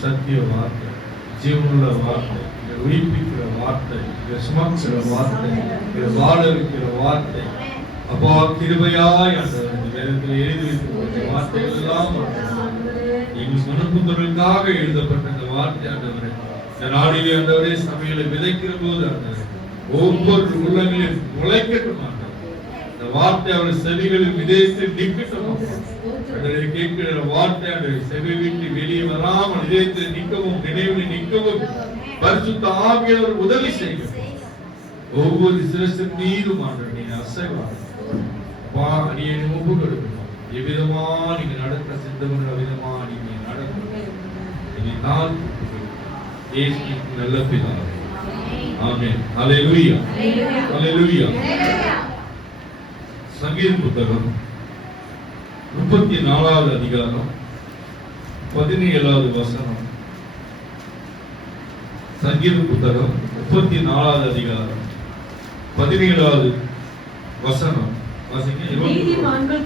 சத்திய வார்த்தை, ஜீவனுள்ள வார்த்தை, உயிர்ப்பிக்கிற வார்த்தை, சுமக்கிற வார்த்தை, வாழ வைக்கிற வார்த்தை. அப்பா கிருபையாய் அந்த வேதத்தில் எழுதி வைத்த வார்த்தைகள் எல்லாம் எங்கள் மனுப்புத்தர்களுக்காக எழுதப்பட்ட அந்த வார்த்தை ஆண்டவரே, இந்த நாடிலே ஆண்டவரே சபையில விதைக்கிற போது ஆண்டவரே ஒவ்வொரு உள்ளங்களிலும் முளைக்கட்டும் ஆண்டவரே. இந்த வார்த்தை அவர் செவிகளில் விதைத்து நிற்கட்டும். கேட்கிற வார்த்தை ஆண்டவரே செவி விட்டு வெளியே வராமல் இதயத்தில் நிற்கவும் நினைவில் நிற்கவும் பரிசுத்த ஆவியானவர் உதவி செய்யும். ஒவ்வொரு சிரசின் மீதும் ஆண்டவரே நீங்க அசைவாங்க அடியை ஒப்பு கொடுக்கணும். எவ்விதமா நீங்க நடக்க சித்தவர்கள் விதமா நீங்க நடக்கணும். நல்ல பிதாவே, ஆமென். ஹல்லேலூயா, ஹல்லேலூயா. சங்கீத புத்தகம் 34வது அதிகாரம் 17வது வசனம். சங்கீத புத்தகம் 34வது அதிகாரம் 17வது வசனம். நீதிமான்கள்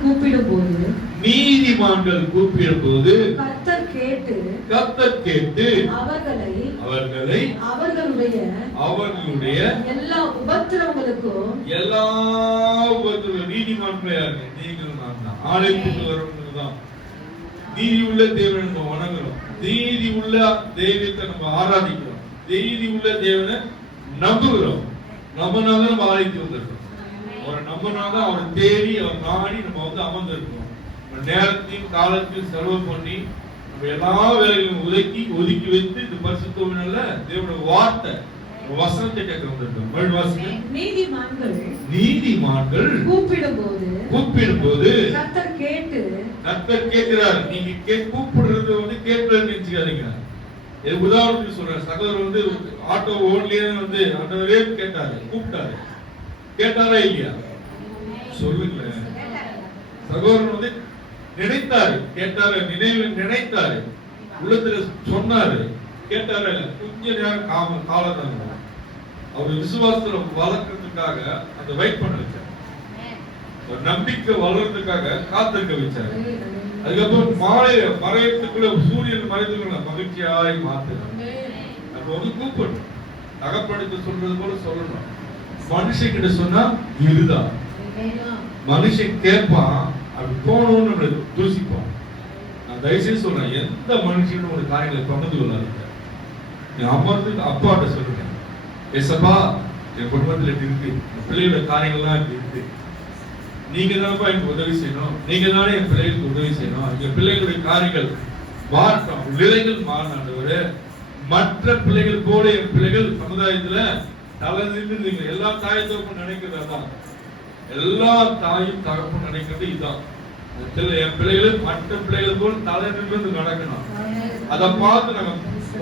கூப்பிடும் போது கர்த்தர் கேட்டு அவர்களை அவர்களுடைய எல்லா உபத்திரவங்களுக்கும் நீதிமான்களே நீங்கள் தான் ஆலயத்துக்கு வரவங்க தான். நீதி உள்ள தேவனை நம்ம வணங்குறோம், நீதி உள்ள தெய்வத்தை நம்ம ஆராதிக்கிறோம், நீதி உள்ள தேவனை நம்புகிறோம். நம்மனால நம்ம ஆலயத்துக்கு வந்திருக்கோம். அவரை நம்பினாதான் அவரை தேடி அவர் நாடி நம்ம வந்து அமர்ந்திருக்கோம். நேரத்தையும் காலத்தையும் செலவு பண்ணி நம்ம எல்லா வேலைகளையும் ஒதுக்கி வைத்து இந்த பரிசுத்தவனால தேவனுடைய வார்த்தை வசனத்தை கேட்க வந்திருக்கோம். நீதிமான்கள் கூப்பிடும் போது கர்த்தர் கேட்கிறார். நீங்க கூப்பிடுறது வந்து கேட்கலன்னு நினைச்சுக்காதீங்க. உதாரணத்துக்கு சொல்றேன். சகோதரர் வந்து ஆட்டோ ஓன்லயே வந்து ஆண்டவரே கேட்டாரு, கூப்பிட்டாரு. கேட்டாரா இல்லையா சொல்லுங்க. சகோதரன் வந்து நினைத்தாரு, கேட்டாரு, நினைவில் நினைத்தாரு, உள்ளத்துல சொன்னாரு, கேட்டாரு. கொஞ்ச நேரம் காலம் அவர் விசுவாசத்துல வளர்க்கறதுக்காக அந்த வெயிட் பண்ண வச்சாரு. ஒரு நம்பிக்கை வளர்றதுக்காக காத்திருக்க வச்சாரு. அதுக்கப்புறம் மாலை மறையத்துக்குள்ள சூரியன் மறைத்துக்குள்ள மகிழ்ச்சியாய் மாத்துறாரு. அப்ப வந்து கூப்பிடணும். தகப்படுத்த சொல்றது போல சொல்லணும். மனுஷன் கிட்ட சொன்னா இருதா மனுஷன் கேட்பான், அப்படி போகணும்னு நம்மளை தூசிப்பான். நான் தயவுசெய்து சொல்றேன், எந்த மனுஷனும் ஒரு காரியங்களை பகிர்ந்து கொள்ளாதீங்க. என் அம்மாவுக்கு அப்பாட்ட சொல்லுங்க, ஏசப்பா என் குடும்பத்துல இருக்கு, என் பிள்ளையோட காரியங்கள்லாம் இருக்கு, நீங்க தானப்பா எனக்கு உதவி செய்யணும், நீங்க தானே என் பிள்ளைகளுக்கு உதவி செய்யணும். என் பிள்ளைகளுடைய காரியங்கள் மாற்றம் நிலைகள் மாறினவரு மற்ற பிள்ளைகள் போல என் பிள்ளைகள் சமுதாயத்துல தளர்ந்து எல்லா தாய் தகப்பும் நினைக்கிறதான். எல்லா தாயும் தகப்பும் நினைக்கிறது இதுதான். என் பிள்ளைகள் மற்ற பிள்ளைகள் போல் தளர்ந்து நடக்கணும். அதை பார்த்து நாங்க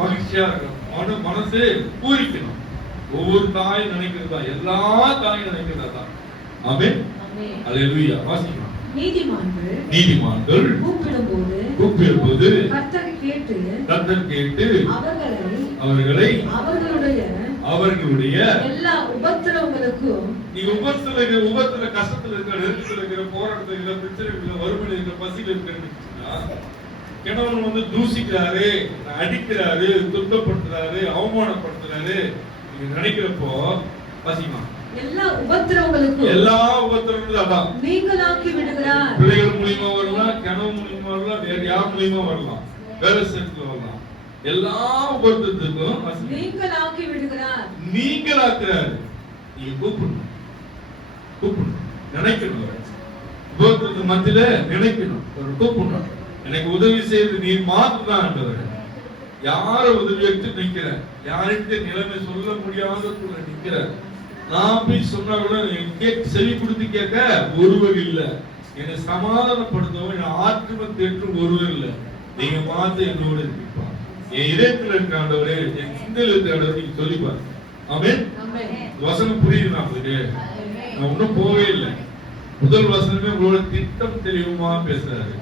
மகிழ்ச்சியா இருக்கணும், மனசு பூரிக்கணும். ஒவ்வொரு தாயும் நினைக்கிறதா, எல்லா தாயும் நினைக்கிறதா. ஆமென், அல்லேலூயா. வாசிக்கலாம். நீதிமான்கள் கூப்பிடும்போது கர்த்தர் கேட்டு அவர்களை அவர்களுடைய எல்லா உபத்திரவங்களுக்கும், நீங்க உபத்திர கஷ்டத்துல இருக்கிற, நெருக்கத்துல இருக்கிற, போராட்டத்துல இருக்கிற, பிரச்சனைகள் இருக்கிற, வறுமையில இருக்கிற, பசியில இருக்கிற கிணவன் வந்து தூசிக்கிறாரு, அடிக்கிறாரு, துன்பப்படுத்துறாரு, அவமானப்படுத்துறாரு, நீங்க நினைக்கிறப்போ வாசிக்கலாம். எல்லா உபத்திரவங்களுக்கும் அதான் நீங்களாக்கி விடுகிறார். பிள்ளைகள் மூலியமா வரலாம், கனவு மூலியமா வரலாம், வேற யார் மூலியமா வரலாம், வேலை செலுத்துல வரலாம். எல்லா உபத்திரத்துக்கும் நீங்களாக்கி விடுகிறார். நீங்களாக்குறாரு. நீங்க கூப்பிடணும், நினைக்கணும். உபத்திரத்து மத்தியில நினைக்கணும், கூப்பிடணும். எனக்கு உதவி செய்யறது நீ மாத்துதான் ஆண்டவர். யார உதவி எடுத்து நிக்கிற, யாருக்கு நிலைமை சொல்ல முடியாத நிக்கிற, நான் போய் சொன்னா கூட செவி கொடுத்து கேட்க ஒருவர் இல்ல, என்னை சமாதானப்படுத்தவும் என்னை ஆற்றும தேற்றும் ஒருவர் இல்ல. நீங்க மாத்து என்னோட இருப்பா. என் இதயத்துல இருக்கிற ஆண்டவரே, என் சிந்தையில இருக்கிற ஆண்டவரே நீங்க சொல்லிப்பாரு. ஆமென். வசனம் புரியுது நமக்கு. நான் ஒன்னும் போவே இல்லை. முதல் வசனமே உங்களோட திட்டம் தெளிவுமா பேசுறாரு.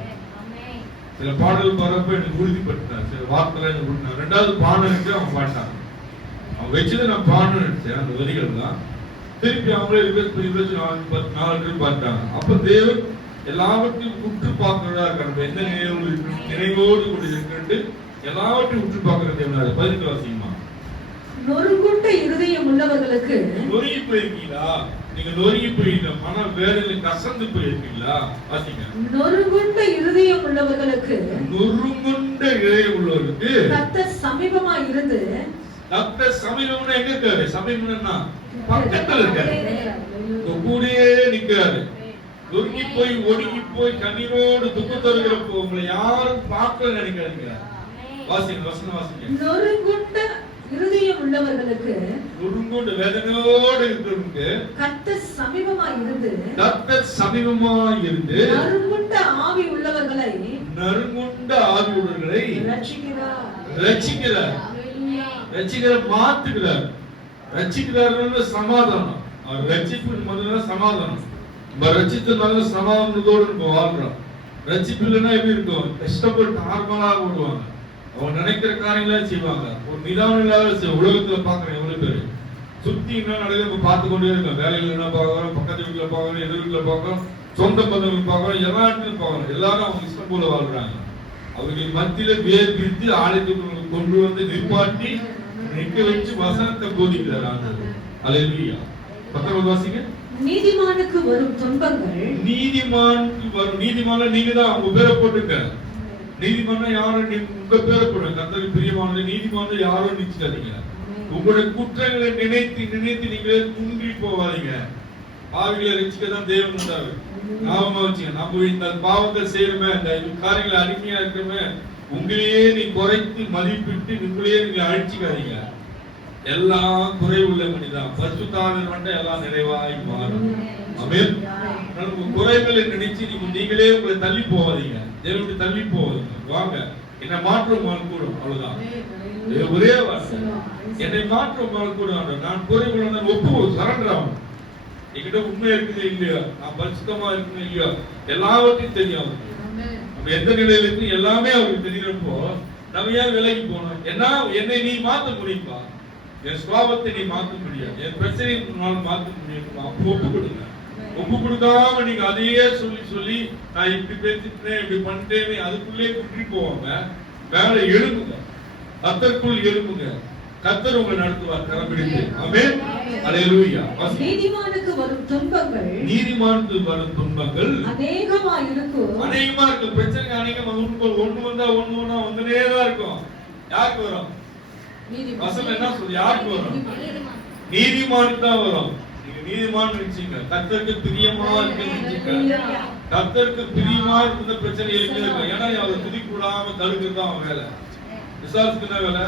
சில பாடல் பாடுறப்ப எனக்கு உறுதிப்பட்டார், சில வார்த்தை எனக்கு உறுதினா. ரெண்டாவது பாடலுக்கு அவன் பாட்டான், அவன் வச்சது நான் பாடணும்னு நினைச்சேன். அந்த வரிகள் தான் திருப்பி அவங்களே ரிவர்ஸ் 4 பேர் பார்த்தாங்க. அப்ப தேவன் எல்லாவற்றையும் உற்று பார்க்கிறதா இருக்காங்க. எந்த நினைவோடு கூட இருக்கிறது எல்லாவற்றையும் உற்று பார்க்கிற தேவனாரு. 15 வாசிக்குமா. நொறுங்குண்ட இருதயம் உள்ளவர்களுக்கு. நொறுங்கி போயிருக்கீங்களா? நீங்க நொறுங்கி போயிருக்கீங்க, மன வேதனை கசந்து போயிருக்கீங்களா? வாசிங்க. நொறுங்குண்ட இருதயம் உள்ளவர்களுக்கு. நொறுங்குண்ட இருதயம் உள்ளவர்களுக்கு கர்த்தர் சமீபமா இருந்து. கர்த்தர் சமீபம்னா எங்க இருக்காரு? சமீபம்னா பக்கத்துல இருக்காரு, கூடயே நிக்கிறாரு. நொறுங்கி போய் ஒடுங்கி போய் கண்ணீரோடு துக்கம் தருகிறப்போ உங்களை யாரும் பார்க்கல நினைக்காதீங்க. வாசிங்க, வசனம் வாசிங்க. நொறுங்குண்ட இருதயம் உள்ளவர்களுக்கு. நொறுங்குண்ட வேதனையோடு இருக்கிறவங்களுக்கு கர்த்தர் சமீபமா இருந்து. கர்த்தர் சமீபமா இருந்து நறுங்குண்ட ஆவி உள்ளவர்களை. நறுங்குண்ட ஆவி உள்ளவர்களை ரட்சிக்கிறார். ரட்சிக்கிறார். ரட்சிக்கிறார், மாத்துகிறார். ரட்சிக்கிறார் சமாதானம். அவர் ரட்சிப்பு முதல்ல சமாதானம். நம்ம ரட்சித்தனால சமாதானத்தோடு நம்ம வாழ்றோம். ரட்சிப்பு இல்லைன்னா எப்படி இருக்கும்? கஷ்டப்பட்டு நார்மலாக ஓடுவாங்க. அவங்க நினைக்கிற காரியங்களா செய்வாங்க. ஒரு நிதானம் இல்லாத உலகத்துல பாக்குறேன் எவ்வளவு பேரு சுத்தி என்ன நடக்குது பார்த்து கொண்டே இருக்கோம். வேலையில என்ன பார்க்கறோம், பக்கத்து வீட்டுல பார்க்கறோம், எதிர் வீட்டுல பார்க்கறோம், சொந்த பந்தங்கள் பார்க்கறோம், எல்லா இடத்துலயும் பார்க்கறோம். எல்லாரும் அவங்க இஷ்டம் போல வாழ்றாங்க. அவர்கள் மத்தியில வேர் பிரித்து ஆலயத்துக்கு கொண்டு வந்து நிற்பாட்டி நிற்க வச்சு வசனத்தை போதிக்கிறார் ஆண்டவர். அல்லேலூயா. 19 வாசிங்க. நீதிமானுக்கு வரும் துன்பங்கள். நீதிமானுக்கு வரும். நீதிமான நீங்க தான் உங்க பேரை போட்டுங்க. நீதிமான யாரும் உங்க பேரை போடுங்க. கர்த்தருக்கு பிரியமானது நீதிமான யாரும் நிச்சயாதீங்க. உங்களுடைய குற்றங்களை நினைத்து நினைத்து நீங்களே துன்றி போவாதீங்க. பாவிகளை ரட்சிக்க தான் தேவன் உண்டாரு. ஞாபகமா வச்சுங்க. நம்ம இந்த பாவத்தை செய்யணுமே, இந்த காரியங்களை அடிமையா இருக்குமே, உங்களையே நீ குறைத்து மதிப்பிட்டு உங்களையே நீங்க அழிச்சுக்காதீங்க. எல்லாம் குறைவுள்ள மனிதான். பரிசுத்தாவின் மட்டும் எல்லாம் நிறைவாய் மாறும். ஆமென். குறைகளை நினைச்சு நீங்களே உங்களை தள்ளி போவாதீங்க. தேவனுக்கு தள்ளி போவாதீங்க. வாங்க, என்னை மாற்றம் கூடும். அவ்வளவுதான் ஒரே வார்த்தை. என்னை மாற்றம் கூடும். நான் குறைவுள்ள ஒப்பு சரண்டர் ஆகும். என்கிட்ட உண்மை இருக்குது இல்லையா, நான் பரிசுத்தமா இருக்கணும் இல்லையா, எல்லாவற்றையும் தெரியும். நம்ம எந்த நிலையில இருக்கு எல்லாமே அவருக்கு தெரிகிறப்போ நம்ம ஏன் விலகி போனோம்? என்னை நீ மாத்த முடியுமா? என் சுவாபத்தை நீ மாத்த முடியாது, என் பிரச்சனையை மாத்த முடியுமா? அப்போ ஒப்பு கொடுங்க. ஒப்பு கொடுக்காம நீங்க அதையே சொல்லி சொல்லி நான் இப்படி பேசிட்டேன் இப்படி பண்ணிட்டேன் அதுக்குள்ளே குற்றி போவாங்க. மேல எழுப்புங்க, கர்த்தருக்குள் எழுப்புங்க. கர்த்தர் உங்களை நடத்துவார் கரம் பிடித்து. ஆமென். அல்லேலூயா. நீதிமானுக்கு வரும் துன்பங்கள். நீதிமானுக்கு வரும் துன்பங்கள் அநேகமா இருக்கும். அநேகமா இருக்கும். பிரச்சனை அநேகமா ஒண்ணு வந்தா ஒண்ணு வந்துனே தான் இருக்கும். யாருக்கு வரும்? வசனம் என்ன சொல்லுது? யாருக்கு வரும்? நீதிமானுக்கு தான் வரும். நீங்க நீதிமான் நினைச்சீங்க, கர்த்தருக்கு பிரியமா இருக்கீங்க. கர்த்தருக்கு பிரியமா இருந்த பிரச்சனை இருக்கு. ஏன்னா அவர் துதிக்கூடாம தடுக்கிறது தான் அவன் வேலை. விசாரிச்சுக்கு தான் வேலை.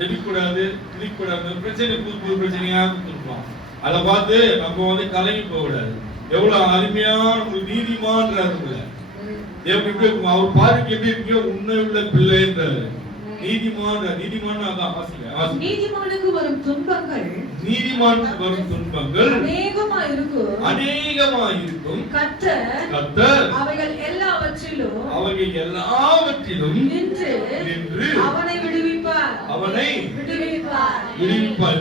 தெளிக்கூடாது, திணிக்கூடாது. பிரச்சனை புது புது பிரச்சனையா கொடுத்துருப்போம். அதை பார்த்து நம்ம கலங்கி போக கூடாது. எவ்வளவு அருமையான ஒரு நீதிமான்றாரு. அவர் பாருக்கு எப்படி இருக்கோ உண்மை உள்ள பிள்ளைன்றாரு. நீதிமான் அதான் வாசிங்க. நீதிமானுக்கு வரும் துன்பங்கள். நீதிமானுக்கு வரும் துன்பங்கள் அநேகமா இருக்கும். அநேகமா இருக்கும். கர்த்தர் அவைகள் எல்லாவற்றிலும் நின்று அவனை விடுவிப்பார்.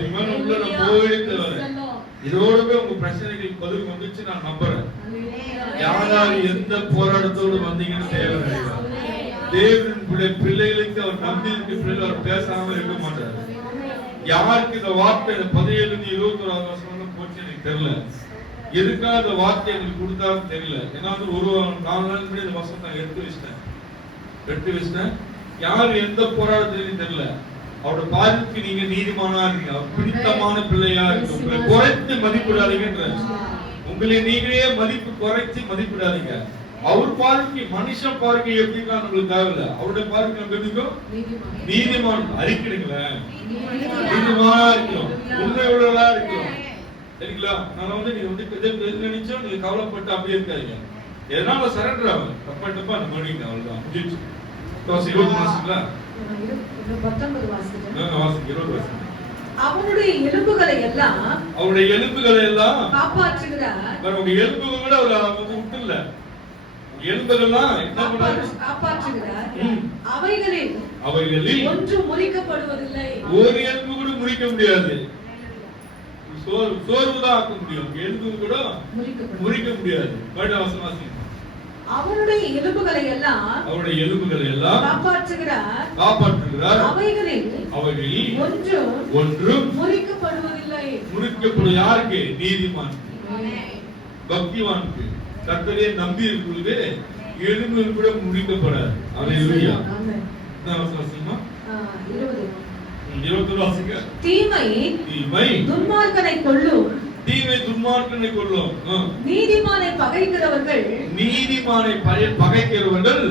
இவன் உள்ள நம்ம போயிடுத்தவரை இதோடவே உங்க பிரச்சனைகள் பதில் வந்துச்சு நான் நம்புறேன். யாராரு எந்த போராட்டத்தோடு வந்தீங்கன்னு தேவை. தேவனுடைய பிள்ளைகளுக்கு அவர் நம்பி இருக்க பிள்ளைகள் அவர் பேசாம இருக்க மாட்டாரு. யாருக்கு இந்த வார்த்தை 17-21 வருஷம் போச்சு எனக்கு தெரியல. எதுக்காக இந்த வார்த்தை எனக்கு கொடுத்தாலும் தெரியல. ஏன்னா ஒரு 4 நாள் முன்னாடி இந்த வருஷம் நான் எடுத்து வச்சிட்டேன். யாரு எந்த போராட்டத்திலும் தெரியல. அவரோட பார்வைக்கு நீங்க நீதிமானா இருக்கீங்க. அவர் பிடித்தமான பிள்ளையா இருக்கு. உங்களை குறைத்து மதிப்பிடாதீங்கன்ற. உங்களை நீங்களே மதிப்பு குறைத்து மதிப்பிடாதீங்க. அவர் பார்வைக்கு மனுஷன் பார்வை எப்படின்னா நம்மளுக்கு தேவையில்லை. அவருடைய பார்வைக்கு நம்ம எப்படிக்கும் நீதிமான் அறிக்கிறீங்களேன். நீதிமானா இருக்கிறோம், உண்மை உள்ளதா இருக்கிறோம். சரிங்களா? நான் நீங்க நினைச்சோம் நீங்க கவலைப்பட்டு அப்படியே இருக்காதீங்க. எதனால சரண்டர் ஆகும். தப்பா நம்ம முடியுங்க. அவ்வளவுதான் முடிஞ்சு. 20 வாசிங்களா? 19 வாசிக்கிறேன். வாசிங்க 20 வாசிங்க. அவனுடைய எலும்புகளை எல்லாம் அவருடைய எலும்புகளை எல்லாம் காப்பாற்றுகிறார். உங்க எலும்புகளை விட அவர் அவங்க விட்டுல எலும்புகள்லாம் என்ன பண்றாரு? காப்பாற்றுகிறார். ம். அவைகளில் ஒன்றும் முறிக்கப்படுவதில்லை. ஒரு எலும்பு கூட முறிக்க முடியாது. சோர்வு தான் ஆக்க முடியும், எலும்பு கூட முறிக்க முடியாது. வசனம் வாசிங்க. அவருடைய எலும்புகளை எல்லாம் காப்பாற்றுகிறார். அவைகளில் ஒன்றும் முறிக்கப்படுவதில்லை. முறிக்கப்படும் யாருக்கு? நீதிமான், பக்திவானுக்கு, கர்த்தரை நம்பி இருக்கிறது எலும்பு கூட முறிக்கப்படாது. அல்லேலூயா. தீமை துன்மார்க்கனை கொல்லும். நீதிமானை பகைக்கிறவர்கள்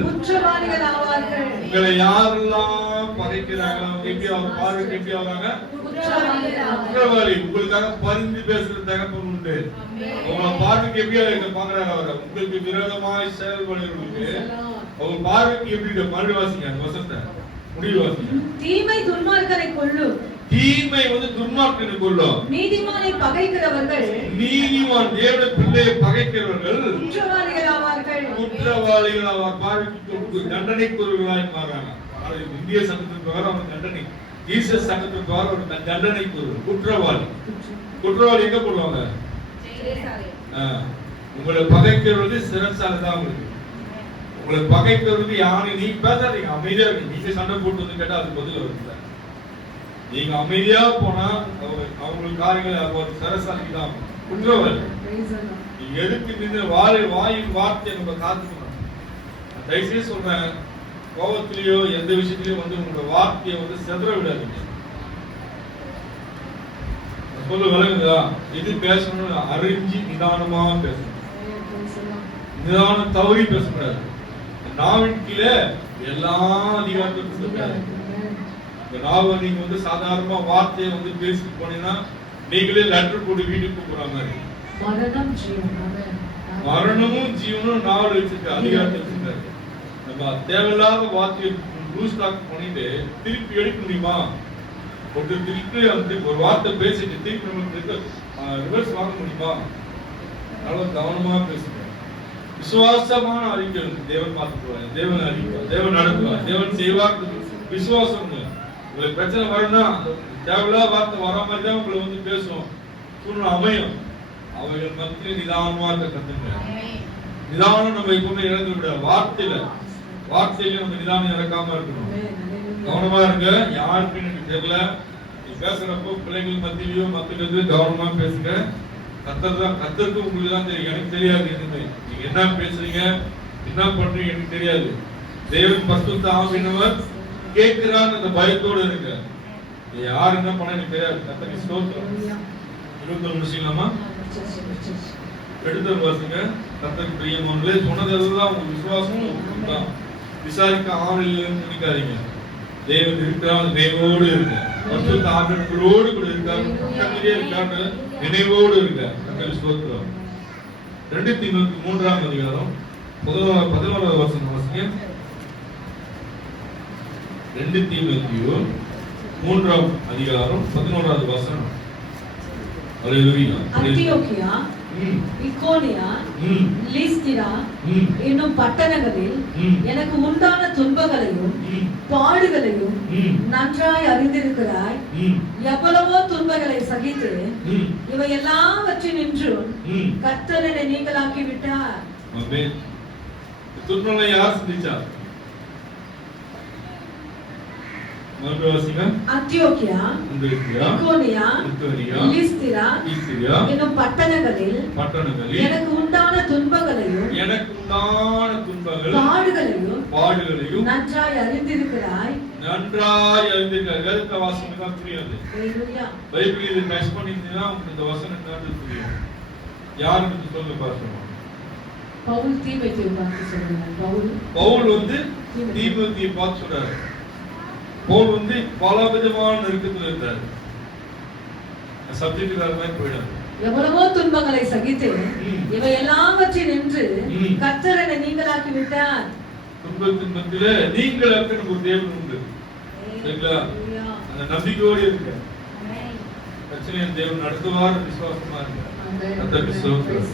குற்றவாளிகள் ஆவார்கள். உங்களை யாரெல்லாம் பகைக்கிறாங்களோ எப்படி அவர் பார்வைக்கு எப்படி ஆவாங்க? குற்றவாளி. உங்களுக்காக பரிந்து பேசுற தகப்பன் உண்டு. உங்களை பார்வைக்கு எப்படி பாக்குறாங்க? அவர் உங்களுக்கு விரோதமாய் செயல்படுறவங்களுக்கு அவர் பார்வைக்கு எப்படி? மறுபடியும் வாசிங்க அந்த வசனத்தை, முடிவு வாசிங்க. தீமை துன்மார்க்கனை கொல்லும். தீமை துன்மார்க்கனை கொல்லும். நீதிமானை பகைக்கிறவர்கள், நீதிமான் தேவனுடைய பிள்ளையை பகைக்கிறவர்கள் குற்றவாளிகள் ஆவார்கள். பார்வைக்கு தண்டனைக்குரியவர்களாய் மாறாங்க. இந்திய சட்டத்தின் பிரகாரம் அவன் தண்டனை, ஜீசஸ் சட்டத்தின் பிரகாரம் ஒரு தண்டனைக்குரிய குற்றவாளி. குற்றவாளி எங்க போடுவாங்க? உங்களை பகைக்கிறவர்கள் சிறைச்சாலை தான் உங்களுக்கு. உங்களை பகைக்கிறவர்கள் யாரு? நீ பேசாதீங்க, அமைதியா இருக்கு. நீங்க சண்டை போட்டு வந்து கேட்டா அதுக்கு பதில் வருது. நீங்க அமைதியா போனா அவங்களுக்கு காரியங்கள் சிறைச்சாலைக்கு தான் குற்றவாளி. நீங்க எதுக்கு நின்று வாயின் வார்த்தையை நம்ம காத்துக்கணும். தயவுசெய்து சொல்றேன், கோபத்திலேயோ எந்த விஷயத்திலயோ உங்களோட வார்த்தையை செதற விடாதீங்க. சொல்ல விளங்குதா? இது பேசணும்னு அறிஞ்சு நிதானமா பேசணும். நிதானம் தவறி பேசக்கூடாது. நாவின் கீழே எல்லா அதிகாரத்தையும் பேசக்கூடாது. நாவ நீங்க சாதாரணமா வார்த்தையை பேசிட்டு போனீங்கன்னா நீங்களே லெட்டர் போட்டு வீட்டுக்கு போற மாதிரி. மரணமும் ஜீவனும் நாவல் வச்சிருக்க அதிகாரத்தை வச்சிருக்காரு. நம்ம தேவையில்லாத வார்த்தையை லூஸ் டாக் பண்ணிட்டு திருப்பி எடுக்க முடியுமா? திருப்பி ஒரு வார்த்தை பேசிட்டு திருப்பி நம்மளுக்கு ரிவர்ஸ் வாங்க முடியுமா? அதனால கவனமா பேசுங்க. விசுவாசமான அறிக்கை தேவன் பார்த்துக்குவார், தேவன் அறிவிப்பார், தேவன் நடத்துவார், தேவன் செய்வார். விசுவாசம். உங்களுக்கு பிரச்சனை வரும்னா தேவையில்லாத வார்த்தை வர மாதிரி தான் உங்களை பேசும். சூழ்நிலை அமையும். அவைகள் மத்தியில் நிதானமா இருக்க கத்துங்க. நிதானம் நம்ம எப்பவுமே இழந்து விட. வார்த்தையில நம்ம நிதானம் இறக்காம இருக்கணும். கவனமா இருங்க. யாருக்கும் எனக்கு தெரியல, நீ பேசுறப்போ பிள்ளைகள் மத்தியிலயோ மத்தியிலிருந்து கவனமா பேசுங்க. கத்தருக்கு உங்களுக்கு தான் தெரியும், எனக்கு தெரியாது. நீங்க என்ன பேசுறீங்க, என்ன பண்றீங்க எனக்கு தெரியாது. தேவன் பரிசுத்த ஆவியானவர் கேட்கிறான்னு அந்த பயத்தோடு இருங்க. யார் என்ன பண்ண எனக்கு தெரியாது. கத்தருக்கு ஸ்தோத்திரம். 21 முடிச்சிடலாமா? எடுத்து வாசிங்க. கத்தருக்கு பிரியமானவர்களே, சொன்னதெல்லாம் உங்க விசுவாசம் தான். விசாரிக்க ஆவலில் நினைக்காதீங்க. தேவன் இருக்கிறார், நினைவோடு இருங்க. பரிசுத்த ஆவியானவரோடு கூட இருக்காரு, பக்கத்திலே இருக்காரு, நினைவோடு இருங்க. கத்தருக்கு ஸ்தோத்திரம். 2 தீமோத்தேயு 3ஆம் அதிகாரம் 11வது வசனம் வாசிங்க. 2 தீமோத்தேயு 3ஆம் அதிகாரம் 11வது வசனம். அல்லேலூயா. அந்தியோகியா, இக்கோனியா, லீஸ்திரா என்னும் பட்டணங்களில் எனக்கு உண்டான துன்பங்களையும் பாடுகளையும் நன்றாய் அறிந்திருக்கிறாய். எவ்வளவோ துன்பங்களை சகித்து இவை எல்லாவற்றினின்றும் கர்த்தர் என்னை நீங்களாக்கி விட்டார். துன்பங்களை யார் சந்திச்சார்? அந்தியோகியா, இக்கோனியா, லீஸ்திரா என்னும் பட்டணங்களில் எனக்கு உண்டான துன்பங்களையும் பாடுகளையும் நன்றாய் அறிந்திருக்கிறாய். வேதத்தை வாசனை தான் புரியாது. பைபிள் இது டச் பண்ணிருந்தீங்கன்னா உங்களுக்கு இந்த வசனம் என்னன்னு புரியும். யாருக்கு சொல்ல பாருங்க. பவுல் தீமோத்தேயுவை பார்த்து சொல்றாரு. பவுல் தீமோத்தேயுவை பார்த்து சொல்றாரு. பவுல் பல விதமான நெருக்கத்தில் இருந்தார். சப்ஜெக்ட் வேற மாதிரி போயிடாது. எவ்வளவோ துன்பங்களை சகித்து இவை எல்லாவற்றினின்று கர்த்தர் என்னை நீங்களாக்கி விட்டார். துன்பத்தின் மத்தியில நீங்கள் இருக்க நமக்கு ஒரு தேவன் உண்டு. சரிங்களா? அந்த நம்பிக்கையோடு இருக்க. பிரச்சனையை தேவன் நடத்துவார், விசுவாசமா இருக்க. கர்த்தருக்கு ஸ்தோத்திரம்.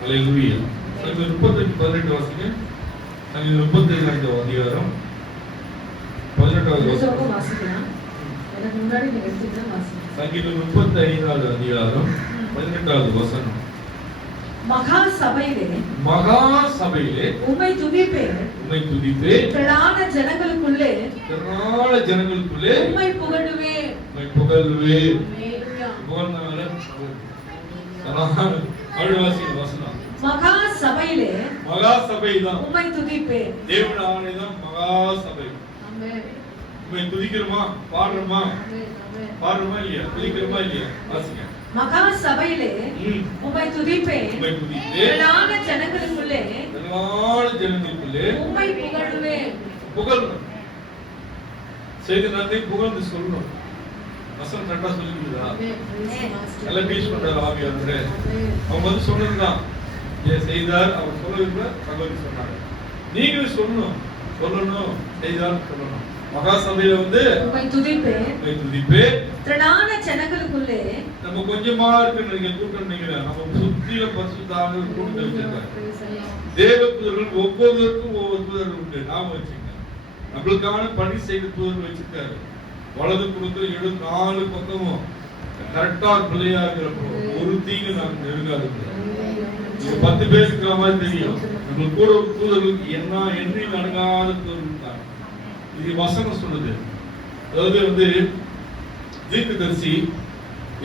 ஹல்லேலூயா. சங்கீதம் 35:18 வாசிங்க. சங்கீதம் 35 அதிகாரம் 18வது வசனம் வாசிக்கலாம். எனக்கு முன்னாடி நீங்க எடுத்துக்கிட்டா வாசிங்க. சங்கீதம் 35வது அதிகாரம் 18வது வசனம். மகா சபையிலே உம்மை துதிப்பேன். திரளான ஜனங்களுக்குள்ளே உம்மை புகழுவேன். மகா சபையிலே உம்மை துதிப்பேன். தேவன் ஆணைதான் மகா சபை. உம்மை துதிக்கிறோமா, பாடுறோமா இல்லையா, துதிக்கிறோமா இல்லையா? வாசிங்க. மகா சபையிலே உம்மை துதிப்பேன். திரளான ஜனங்களுக்குள்ளே உம்மை புகழுவேன். புகழணும். செய்தி நன்றி புகழ்ந்து சொல்லணும். வசனம் கரெக்டா சொல்லிருக்குதா? எல்லாம் டீச் பண்றாரு ஆவியானவரே. அவங்க வந்து சொன்னதுதான் செய்தார். அவர் சொல்லவில்லை, தகவல் சொன்னாரு. நீங்களும் சொல்லணும், செய்தார் சொல்லணும். மகா சபையில வந்து உம்மை துதிப்பேன். திரளான ஜனங்களுக்குள்ளே நம்ம கொஞ்சமா இருக்கு நீங்க கூட்டம் நினைக்கிறேன். நம்ம சுத்தியில பரிசுத்தமாக கூட்டம் வச்சிருக்காங்க. தேவ தூதர்கள் ஒவ்வொருவருக்கும் ஒவ்வொரு தூதர்கள் உண்டு. நாம வச்சுங்க. நம்மளுக்கான பணி செய்த தூதர்கள் வச்சிருக்காரு. வலது குடுத்து 4 பக்கமும் கரெக்டா பிள்ளையா இருக்கிறப்போ ஒரு தீங்கு நமக்கு நெருங்காது. 10 பேர் இருக்கிற மாதிரி தெரியும். நம்ம கூட தூதர்களுக்கு என்ன எண்ணில் அடங்காத தூதர்கள் தான். இது வசனம் சொல்லுது. அதாவது வந்து தீர்க்கதரிசி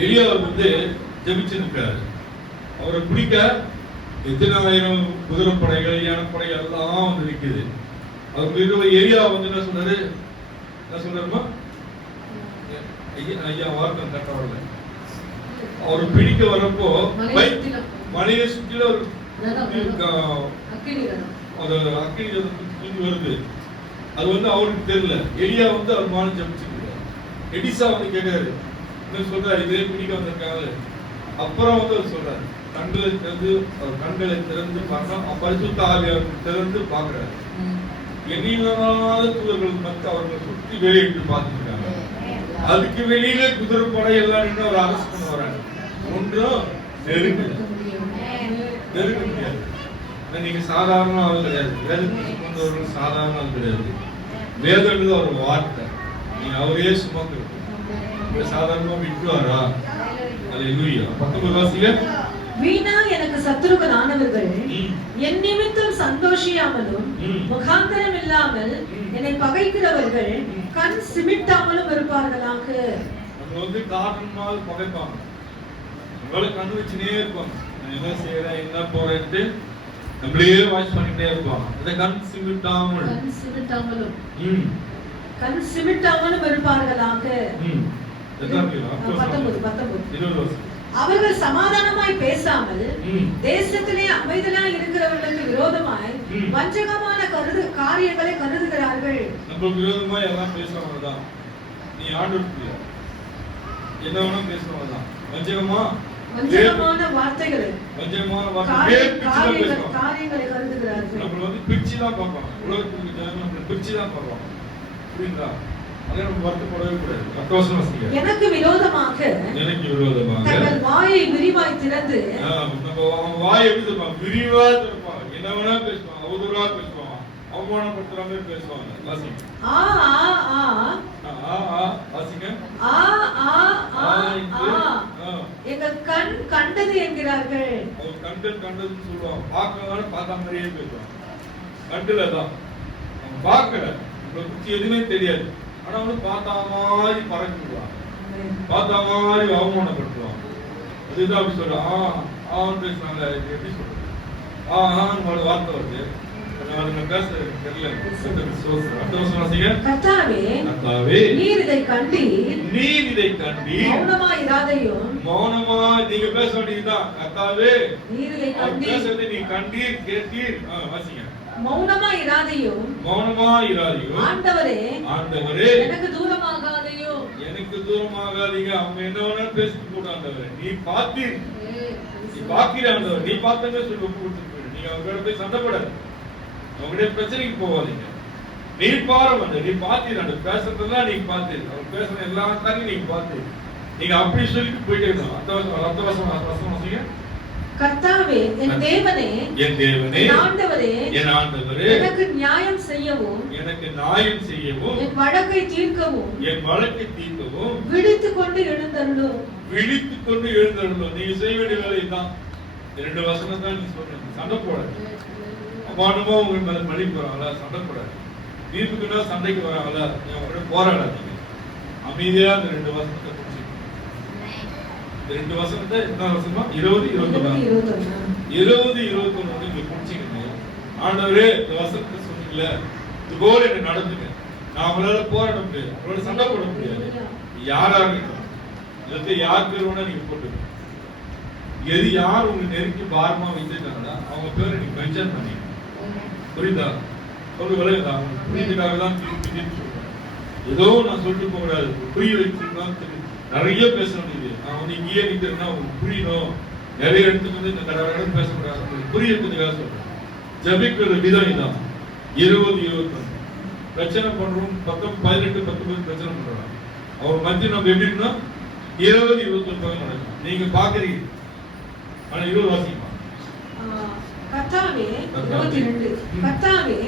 எலியா வந்து ஜெபிச்சிருக்காரு. அவரை பிடிக்க எத்தனை ஆயிரம் குதிரைப்படைகள், யானைப்படைகள் எல்லாம் வந்து நிற்குது. அவர் எலியா வந்து என்ன சொல்றாருமா, ஐயா வார்த்தை கட்ட வரல. அவரு பிடிக்க வரப்போ மலையை சுற்றில ஒரு அக்கினி வருது. அது வந்து அவருக்கு தெரியல. எலியா வந்து அவர் மான ஜெபிச்சிருக்காரு. எலிசா வந்து கேட்கிறாரு, என்ன சொல்றாரு, இதே பிடிக்க வந்திருக்காங்க. அப்புறம் வந்து அவர் சொல்றாரு, கண்களை திறந்து பார்த்தா பரிசுத்த ஆவியானவர் திறந்து பாக்குறாரு. எண்ணில்லாத தூதர்கள் மத்த அவர்களை சுற்றி வெளியிட்டு பார்த்துட்டு இருக்காங்க. அதுக்கு வெளியில குதிரைப்படை எல்லாம் நின்று அவர் அரசு பண்ண வராங்க. ஒன்றும் நெருங்க முடியாது. நீங்க சாதாரண ஆள் கிடையாது. வேதத்துக்கு சுமந்தவர்கள் சாதாரண ஆள் கிடையாது. வேதம் ஒரு வார்த்தை. நீங்க அவரே சுமந்து சாதாரணமா விட்டுவாரா? அல்லேலூயா. 19 வாசிங்க. வீணா எனக்கு சத்துருக்கள் ஆனவர்கள் என் நிமித்தம் சந்தோஷியாமலும் முகாந்தரம் இல்லாமல் என்னை பகைக்கிறவர்கள் கண் சிமிட்டாமலும் இருப்பார்களாக. நம்ம வந்து காரணமாக பகைப்பாங்க. நம்மளால கண் வச்சுனே இருப்பாங்க. நான் என்ன செய்யறேன், என்ன போறேன்ட்டு நம்மளே வாட்ச் பண்ணிட்டே இருப்பாங்க. அந்த கண் சிமிட்டாமலும் இருப்பார்களாக. அவர்கள் சமாதானமாய் பேசாமல் தேசத்திலே அமைதலாய் இருக்கிறவர்களுக்கு விரோதமாய் வஞ்சகமான காரியங்களை கருதுகிறார்கள். நம்ம விரோதமா எல்லாம் பேசுறவங்கதான். நீ ஆண்டவருக்கு என்ன வேணா பேசுறவங்கதான். வஞ்சகமான வார்த்தைகளை காரியங்களை கருதுகிறார்கள். நம்ம வந்து பிரிச்சு தான் பார்ப்பாங்க. உலகத்துக்கு ஜனங்கள் பிரிச்சு தான் பார்ப்பாங்க. புரியுதா? எனக்கு விரோதமாக தங்கள் வாயை விரிவாய் திறந்து வாயை விரிவா திறப்பாங்க. என்ன வேணா பேசுவாங்க, அவதூறா பேசுவாங்க, அவமானப்படுத்துற மாதிரி பேசுவாங்க. எங்கள் கண் கண்டது என்கிறார்கள். அவர் கண்டதுன்னு சொல்லுவாங்க. பார்க்கறதால பார்த்த மாதிரியே பேசுவாங்க. கண்டுலதான் பார்க்கல, எதுவுமே தெரியாது. ஆனா வந்து பார்த்தா மாதிரி பறக்குவாங்க, பார்த்தா மாதிரி அவமானப்படுத்துவாங்க. அதுதான் அப்படி சொல்ற பேசுறாங்க. எப்படி சொல்றது, வார்த்தை வருது. நீர் இதை கண்டீர், மௌனமா நீங்க பேச வேண்டியதுதான். கர்த்தாவே, நீர் இதை கண்டீர், நீ கண்டீர், கேட்டீர். வாசிங்க. மௌனமா இராதையும் ஆண்டவரே எனக்கு தூரமாகாதையும். அவங்க என்ன வேணா பேசிட்டு கூட ஆண்டவரே நீ பார்த்தீர், நீ பார்க்கிற ஆண்டவர், நீ பார்த்தங்க சொல்லி ஒப்பு கொடுத்துட்டு நீங்க அவங்களோட போய் சண்டைப்படாது. உங்களுடைய பிரச்சனைக்கு போவாதீங்க. நீ பாரு, நீ பாத்தீங்க, அந்த பேசுறதெல்லாம் நீங்க பாத்து, அவர் பேசுற எல்லா காரையும் நீங்க பாத்து, நீங்க அப்படி சொல்லிட்டு போயிட்டே இருக்கணும். அடுத்த வருஷம் வாசிங்க. கர்த்தாவே, என் தேவனே, என் தேவனே, என் ஆண்டவரே, என் ஆண்டவரே, எனக்கு நியாயம் செய்யவும், எனக்கு நியாயம் செய்யவும், என் வழக்கை தீர்க்கவும், என் வழக்கை தீர்க்கவும், விழித்துக் கொண்டு எழுந்தருளும். விழித்துக் கொண்டு எழுந்தருளும். நீங்க செய்ய வேண்டிய வேலை இதுதான். 2 வசனம் தான் நீங்க சொல்றீங்க. சண்டை போடாது. அபானமா உங்க மேல மன்னிப்பு வராங்களா? சண்டை போடாது. தீர்ப்புக்குன்னா சண்டைக்கு வராங்களா? அவங்களோட போராடாதீங்க. அமைதியா அந்த 2 வசனத்தை புரிஞ்சுக்கணும். 2 வசனத்தை என்ன வசனமா? 20, 21. 20, 21 நீங்க புரிஞ்சுக்கணும். ஆண்டவரே, இந்த வசனத்தை சொன்னீங்கல்ல, இது போல என்ன நடந்துங்க. நான் அவங்களால போராட முடியாது, அவங்களோட சண்டை போட முடியாது. யாரா இருக்கட்டும், இதுக்கு யார் பேர் வேணா நீங்க போட்டுக்கணும். எது யார் உங்களுக்கு நெருக்கி பாரமா வச்சிருக்காங்களா அவங்க பேரை நீங்க மென்ஷன் பண்ணிக்கணும். புரியுதா? ஒரு விளையாடா புரியுதுக்காக தான் திருப்பி சொல்றேன். ஏதோ நான் சொல்லிட்டு போகக்கூடாது, புரிய வச்சிருக்கோம். நிறைய பேச வேண்டியது. நான் வந்து இங்கேயே நிக்கிறேன்னா உங்களுக்கு புரியணும். நிறைய இடத்துக்கு வந்து இந்த கடவுள் பேசக்கூடாது, புரியறதுக்காக சொல்றேன். ஜபிக்கிற விதம் இதான். 20, 21 பிரச்சனை பண்றோம். 18, 19 பிரச்சனை பண்றோம். அவர் மத்திய நம்ம எப்படி இருக்குன்னா 20, 21 நடக்கும். நீங்க பாக்குறீங்க. ஆனா 20 வாசிக்கலாம். கர்த்தாவே, 22 கர்த்தாவே,